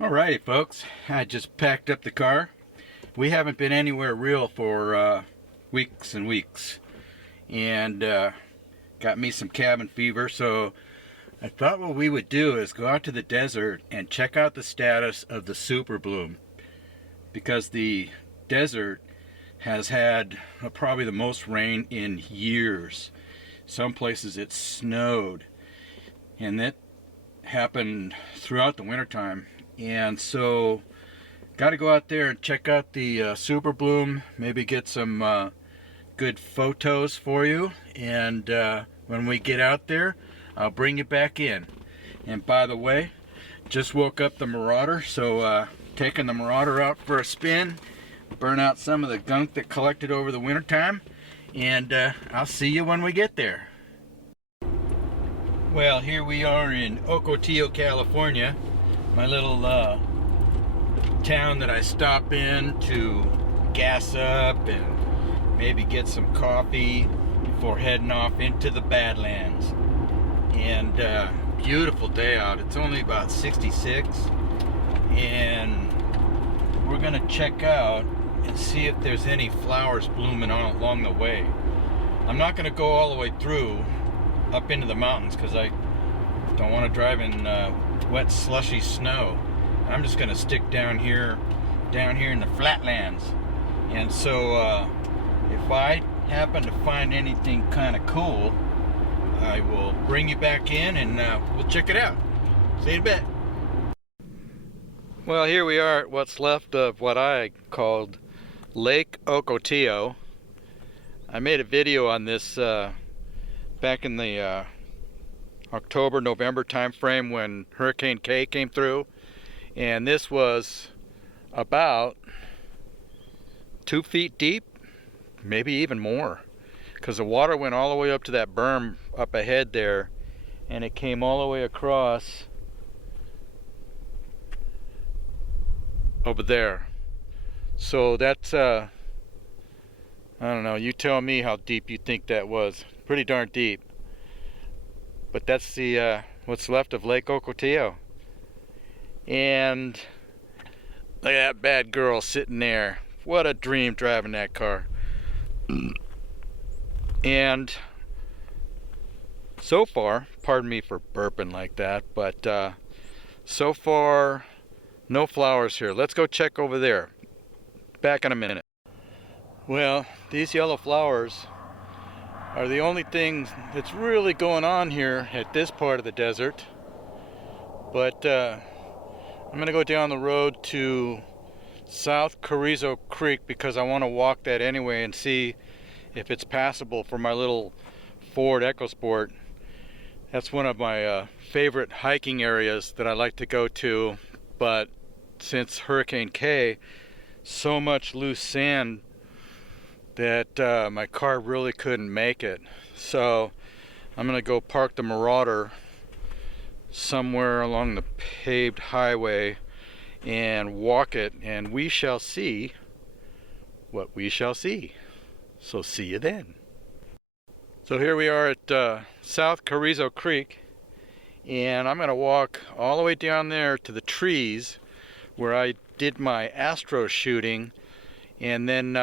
Alrighty folks, I just packed up the car. We haven't been anywhere real for weeks and weeks, and got me some cabin fever, so I thought what we would do is go out to the desert and check out the status of the super bloom, because the desert has had probably the most rain in years. Some places it snowed, and that happened throughout the wintertime. And so got to go out there and check out the super bloom, maybe get some good photos for you, and when we get out there I'll bring you back in. And by the way, just woke up the Marauder, so taking the Marauder out for a spin, burn out some of the gunk that collected over the wintertime, and I'll see you when we get there. Well, here we are in Ocotillo, California, my little town that I stop in to gas up and maybe get some coffee before heading off into the Badlands. And beautiful day out. It's only about 66, and we're gonna check out and see if there's any flowers blooming on along the way. I'm not gonna go all the way through up into the mountains because I don't want to drive in wet slushy snow. I'm just gonna stick down here in the flatlands. And so if I happen to find anything kind of cool, I will bring you back in and we'll check it out. See you in a bit. Well, here we are at what's left of what I called Lake Ocotillo. I made a video on this back in the October, November time frame when Hurricane K came through, and this was about 2 feet deep, maybe even more, because the water went all the way up to that berm up ahead there, and it came all the way across over there. So that's I don't know, you tell me how deep you think that was. Pretty darn deep. But that's the what's left of Lake Ocotillo. And look at that bad girl sitting there. What a dream driving that car. And so far, pardon me for burping like that, but so far no flowers here. Let's go check over there. Back in a minute. Well, these yellow flowers are the only thing that's really going on here at this part of the desert. But I'm gonna go down the road to South Carrizo Creek because I want to walk that anyway and see if it's passable for my little Ford EcoSport. That's one of my favorite hiking areas that I like to go to, but since Hurricane K, so much loose sand that my car really couldn't make it. So I'm gonna go park the Marauder somewhere along the paved highway and walk it, and we shall see what we shall see. So see you then. So here we are at South Carrizo Creek, and I'm gonna walk all the way down there to the trees where I did my astro shooting, and then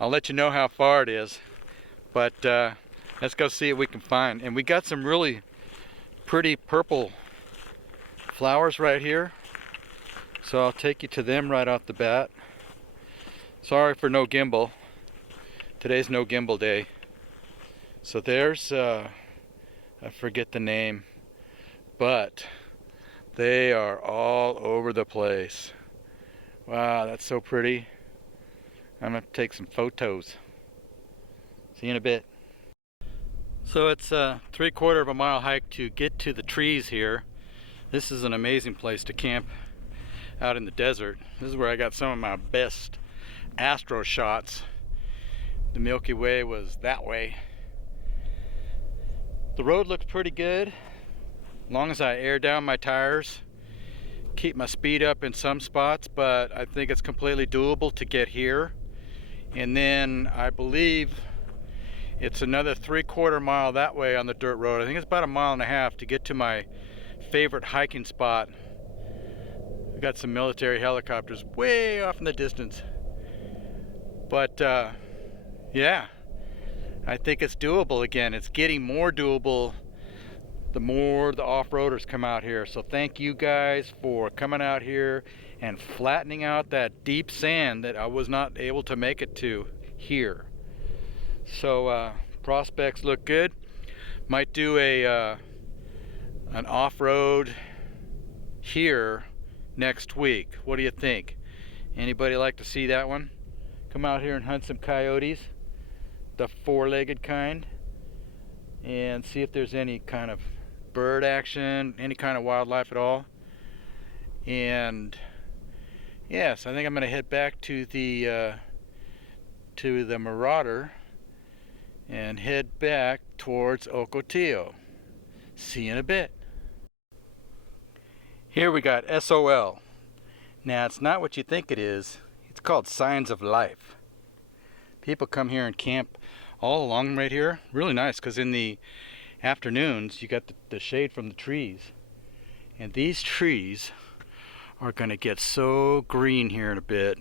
I'll let you know how far it is, but let's go see what we can find. And we got some really pretty purple flowers right here, so I'll take you to them right off the bat. Sorry for no gimbal. Today's no gimbal day. So there's, I forget the name, but they are all over the place. Wow, that's so pretty. I'm gonna take some photos. See you in a bit. So it's a 3/4 of a mile hike to get to the trees here. This is an amazing place to camp out in the desert. This is where I got some of my best astro shots. The Milky Way was that way. The road looks pretty good, as long as I air down my tires, keep my speed up in some spots, but I think it's completely doable to get here. And then I believe it's another 3/4 mile that way on the dirt road. I think it's about 1.5 miles to get to my favorite hiking spot got some military helicopters way off in the distance. But yeah, I think it's doable again. It's getting more doable the more the off-roaders come out here. So thank you guys for coming out here and flattening out that deep sand that I was not able to make it to here. So prospects look good. Might do an off-road here next week. What do you think? Anybody like to see that one? Come out here and hunt some coyotes, the four-legged kind, and see if there's any kind of bird action, any kind of wildlife at all. And yes, I think I'm going to head back to the Marauder and head back towards Ocotillo. See you in a bit. Here we got SOL. Now it's not what you think it is. It's called Signs of Life. People come here and camp all along right here. Really nice, because in the afternoons you got the shade from the trees. And these trees are going to get so green here in a bit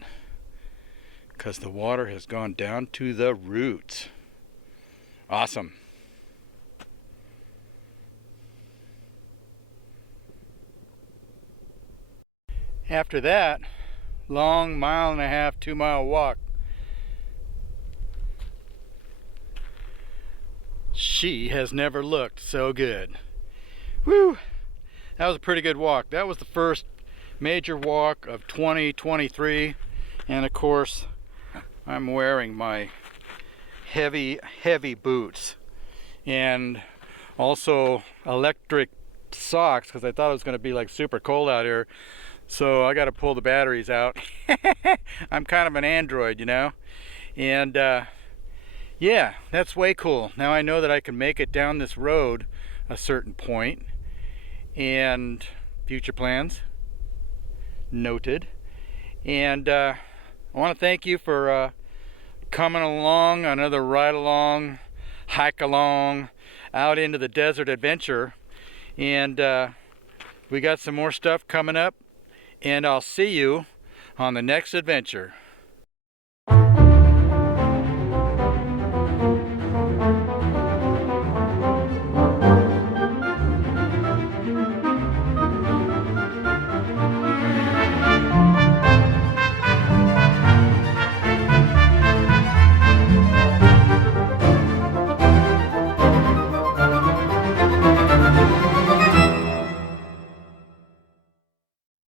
because the water has gone down to the roots. Awesome. After that, long 1.5 2-mile walk. She has never looked so good. Woo! That was a pretty good walk. That was the first major walk of 2023, and of course I'm wearing my heavy boots and also electric socks because I thought it was going to be like super cold out here. So I got to pull the batteries out. I'm kind of an android, you know. And yeah, that's way cool. Now I know that I can make it down this road a certain point. And future plans noted. And I want to thank you for coming along, another ride along, hike along, out into the desert adventure. And we got some more stuff coming up. And I'll see you on the next adventure.